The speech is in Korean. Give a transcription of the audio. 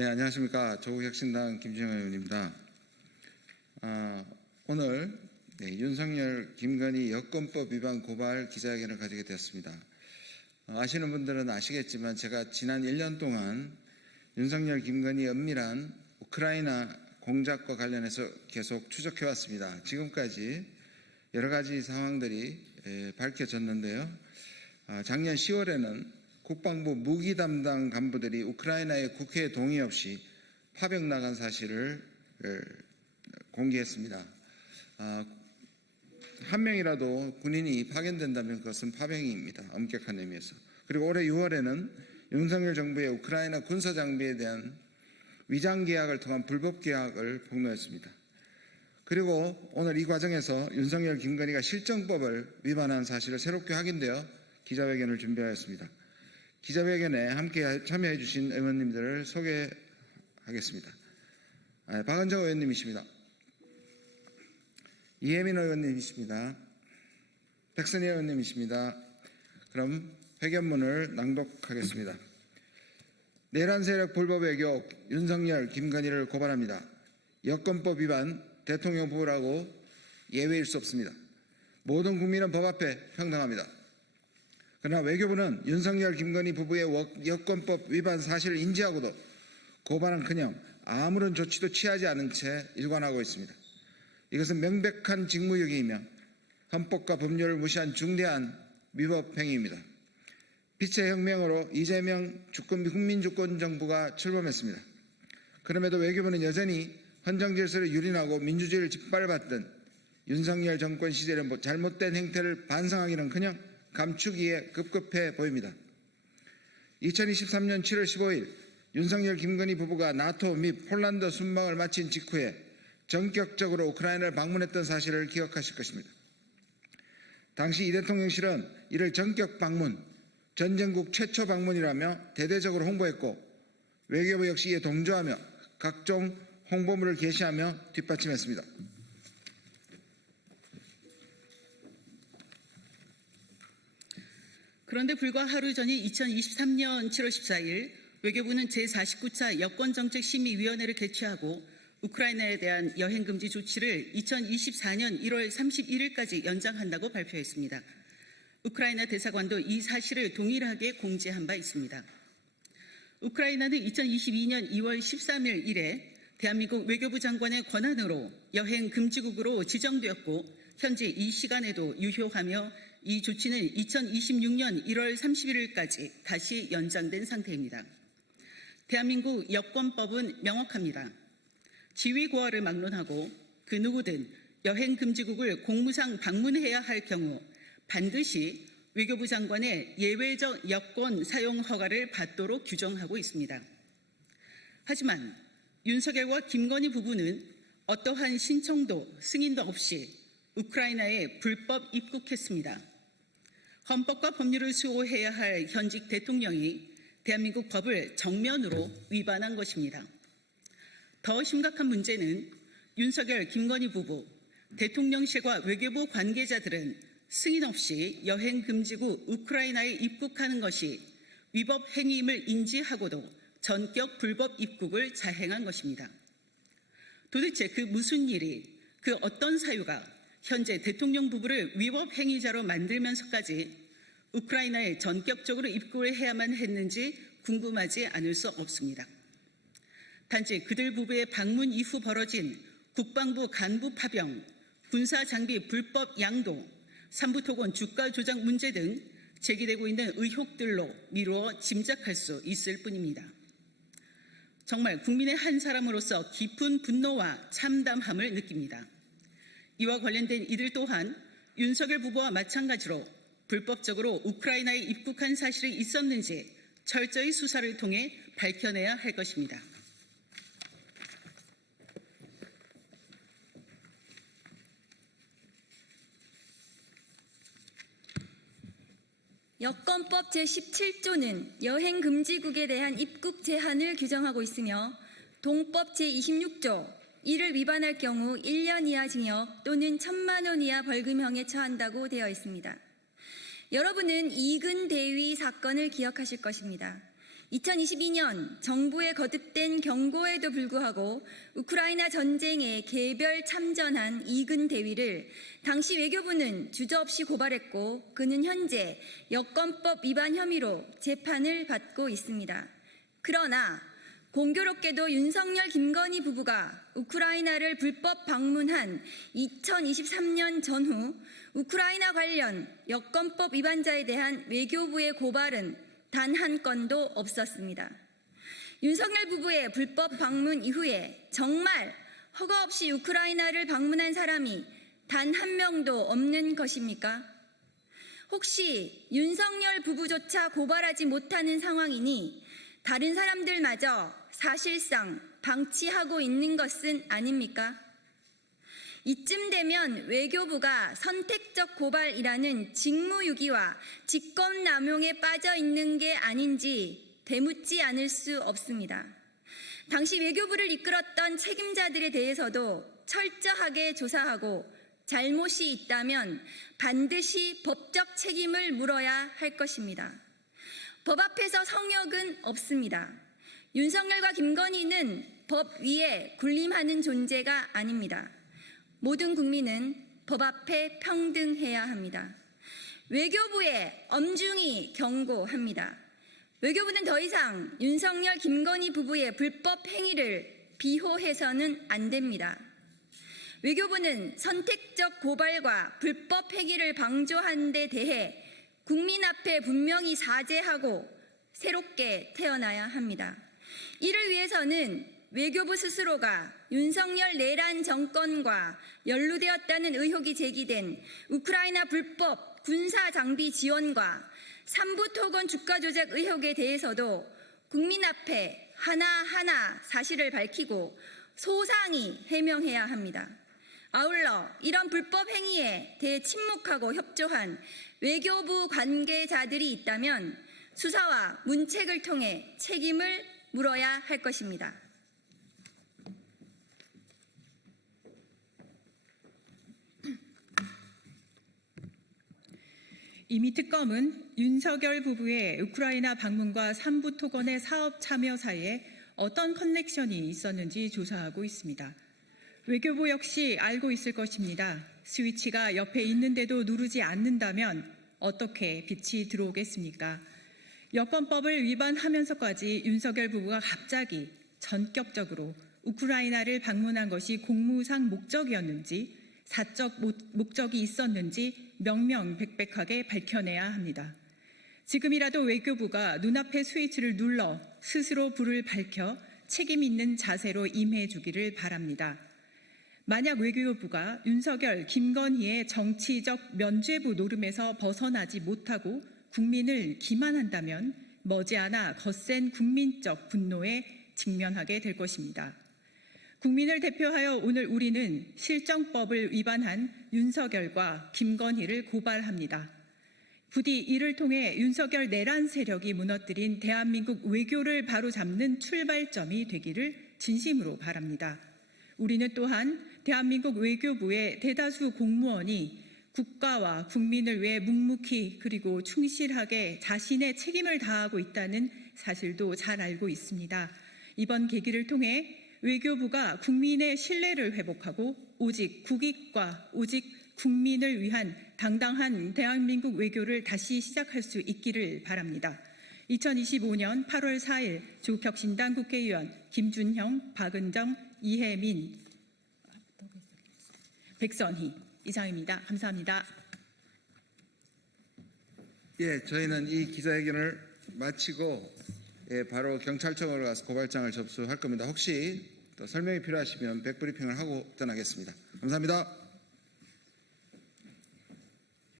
네, 안녕하십니까. 조국혁신당 김진영 의원입니다. 오늘 윤석열, 김건희 여권법 위반 고발 기자회견을 가지게 되었습니다. 아시는 분들은 아시겠지만 제가 지난 1년 동안 윤석열, 김건희 은밀한 우크라이나 공작과 관련해서 계속 추적해왔습니다. 지금까지 여러 가지 상황들이 밝혀졌는데요. 작년 10월에는 국방부 무기 담당 간부들이 우크라이나의 국회 동의 없이 파병 나간 사실을 공개했습니다. 한 명이라도 군인이 파견된다면 그것은 파병입니다. 엄격한 의미에서. 그리고 올해 6월에는 윤석열 정부의 우크라이나 군사 장비에 대한 위장 계약을 통한 불법 계약을 폭로했습니다. 그리고 오늘 이 과정에서 윤석열, 김건희가 실정법을 위반한 사실을 새롭게 확인되어 기자회견을 준비하였습니다. 기자회견에 함께 참여해 주신 의원님들을 소개하겠습니다. 박은정 의원님이십니다. 이혜민 의원님이십니다. 백선희 의원님이십니다. 그럼 회견문을 낭독하겠습니다. 내란 세력 불법 외교 윤석열, 김건희를 고발합니다. 여권법 위반 대통령 부부라고 예외일 수 없습니다. 모든 국민은 법 앞에 평등합니다. 그러나 외교부는 윤석열, 김건희 부부의 여권법 위반 사실을 인지하고도 고발은커녕 아무런 조치도 취하지 않은 채 일관하고 있습니다. 이것은 명백한 직무유기이며 헌법과 법률을 무시한 중대한 위법 행위입니다. 빛의 혁명으로 이재명 국민주권 정부가 출범했습니다. 그럼에도 외교부는 여전히 헌정질서를 유린하고 민주주의를 짓밟았던 윤석열 정권 시절의 잘못된 행태를 반성하기는커녕 감추기에 급급해 보입니다. 2023년 7월 15일 윤석열, 김건희 부부가 나토 및 폴란드 순방을 마친 직후에 전격적으로 우크라이나를 방문했던 사실을 기억하실 것입니다. 당시 이 대통령실은 이를 전격 방문, 전쟁국 최초 방문이라며 대대적으로 홍보했고 외교부 역시 이에 동조하며 각종 홍보물을 게시하며 뒷받침했습니다. 그런데 불과 하루 전인 2023년 7월 14일 외교부는 제49차 여권정책심의위원회를 개최하고 우크라이나에 대한 여행금지 조치를 2024년 1월 31일까지 연장한다고 발표했습니다. 우크라이나 대사관도 이 사실을 동일하게 공지한 바 있습니다. 우크라이나는 2022년 2월 13일 이래 대한민국 외교부 장관의 권한으로 여행금지국으로 지정되었고 현재 이 시간에도 유효하며 이 조치는 2026년 1월 31일까지 다시 연장된 상태입니다. 대한민국 여권법은 명확합니다. 지위고하를 막론하고 그 누구든 여행금지국을 공무상 방문해야 할 경우 반드시 외교부 장관의 예외적 여권 사용 허가를 받도록 규정하고 있습니다. 하지만 윤석열과 김건희 부부는 어떠한 신청도 승인도 없이 우크라이나에 불법 입국했습니다. 헌법과 법률을 수호해야 할 현직 대통령이 대한민국 법을 정면으로 위반한 것입니다. 더 심각한 문제는 윤석열, 김건희 부부, 대통령실과 외교부 관계자들은 승인 없이 여행금지국 우크라이나에 입국하는 것이 위법 행위임을 인지하고도 전격 불법 입국을 자행한 것입니다. 도대체 그 무슨 일이, 그 어떤 사유가 현재 대통령 부부를 위법 행위자로 만들면서까지 우크라이나에 전격적으로 입국을 해야만 했는지 궁금하지 않을 수 없습니다. 단지 그들 부부의 방문 이후 벌어진 국방부 간부 파병, 군사 장비 불법 양도, 삼부토건 주가 조작 문제 등 제기되고 있는 의혹들로 미루어 짐작할 수 있을 뿐입니다. 정말 국민의 한 사람으로서 깊은 분노와 참담함을 느낍니다. 이와 관련된 이들 또한 윤석열 부부와 마찬가지로 불법적으로 우크라이나에 입국한 사실이 있었는지 철저히 수사를 통해 밝혀내야 할 것입니다. 여권법 제17조는 여행금지국에 대한 입국 제한을 규정하고 있으며 동법 제26조 이를 위반할 경우 1년 이하 징역 또는 1,000만 원 이하 벌금형에 처한다고 되어 있습니다. 여러분은 이근 대위 사건을 기억하실 것입니다. 2022년 정부의 거듭된 경고에도 불구하고 우크라이나 전쟁에 개별 참전한 이근 대위를 당시 외교부는 주저없이 고발했고 그는 현재 여권법 위반 혐의로 재판을 받고 있습니다. 그러나 공교롭게도 윤석열 김건희 부부가 우크라이나를 불법 방문한 2023년 전후 우크라이나 관련 여권법 위반자에 대한 외교부의 고발은 단 한 건도 없었습니다. 윤석열 부부의 불법 방문 이후에 정말 허가 없이 우크라이나를 방문한 사람이 단 한 명도 없는 것입니까? 혹시 윤석열 부부조차 고발하지 못하는 상황이니 다른 사람들마저 사실상 방치하고 있는 것은 아닙니까? 이쯤 되면 외교부가 선택적 고발이라는 직무유기와 직권남용에 빠져 있는 게 아닌지 되묻지 않을 수 없습니다. 당시 외교부를 이끌었던 책임자들에 대해서도 철저하게 조사하고 잘못이 있다면 반드시 법적 책임을 물어야 할 것입니다. 법 앞에서 성역은 없습니다. 윤석열과 김건희는 법 위에 군림하는 존재가 아닙니다. 모든 국민은 법 앞에 평등해야 합니다. 외교부에 엄중히 경고합니다. 외교부는 더 이상 윤석열 김건희 부부의 불법 행위를 비호해서는 안 됩니다. 외교부는 선택적 고발과 불법 행위를 방조한 데 대해 국민 앞에 분명히 사죄하고 새롭게 태어나야 합니다. 이를 위해서는 외교부 스스로가 윤석열 내란 정권과 연루되었다는 의혹이 제기된 우크라이나 불법 군사 장비 지원과 삼부토건 주가 조작 의혹에 대해서도 국민 앞에 하나하나 사실을 밝히고 소상히 해명해야 합니다. 아울러 이런 불법 행위에 대해 침묵하고 협조한 외교부 관계자들이 있다면 수사와 문책을 통해 책임을 물어야 할 것입니다. 이미 특검은 윤석열 부부의 우크라이나 방문과 삼부토건의 사업 참여 사이에 어떤 커넥션이 있었는지 조사하고 있습니다. 외교부 역시 알고 있을 것입니다. 스위치가 옆에 있는데도 누르지 않는다면 어떻게 빛이 들어오겠습니까? 여권법을 위반하면서까지 윤석열 부부가 갑자기 전격적으로 우크라이나를 방문한 것이 공무상 목적이었는지 사적 목적이 있었는지 명명백백하게 밝혀내야 합니다. 지금이라도 외교부가 눈앞의 스위치를 눌러 스스로 불을 밝혀 책임 있는 자세로 임해주기를 바랍니다. 만약 외교부가 윤석열, 김건희의 정치적 면죄부 노름에서 벗어나지 못하고 국민을 기만한다면 머지않아 거센 국민적 분노에 직면하게 될 것입니다. 국민을 대표하여 오늘 우리는 실정법을 위반한 윤석열과 김건희를 고발합니다. 부디 이를 통해 윤석열 내란 세력이 무너뜨린 대한민국 외교를 바로잡는 출발점이 되기를 진심으로 바랍니다. 우리는 또한 대한민국 외교부의 대다수 공무원이 국가와 국민을 위해 묵묵히 그리고 충실하게 자신의 책임을 다하고 있다는 사실도 잘 알고 있습니다. 이번 계기를 통해 외교부가 국민의 신뢰를 회복하고 오직 국익과 오직 국민을 위한 당당한 대한민국 외교를 다시 시작할 수 있기를 바랍니다. 2025년 8월 4일 조국혁신당 국회의원 김준형, 박은정, 이혜민, 백선희 이상입니다. 감사합니다. 예, 저희는 이 기자회견을 마치고 바로 경찰청으로 가서 고발장을 접수할 겁니다. 혹시 또 설명이 필요하시면 백브리핑을 하고 떠나겠습니다. 감사합니다.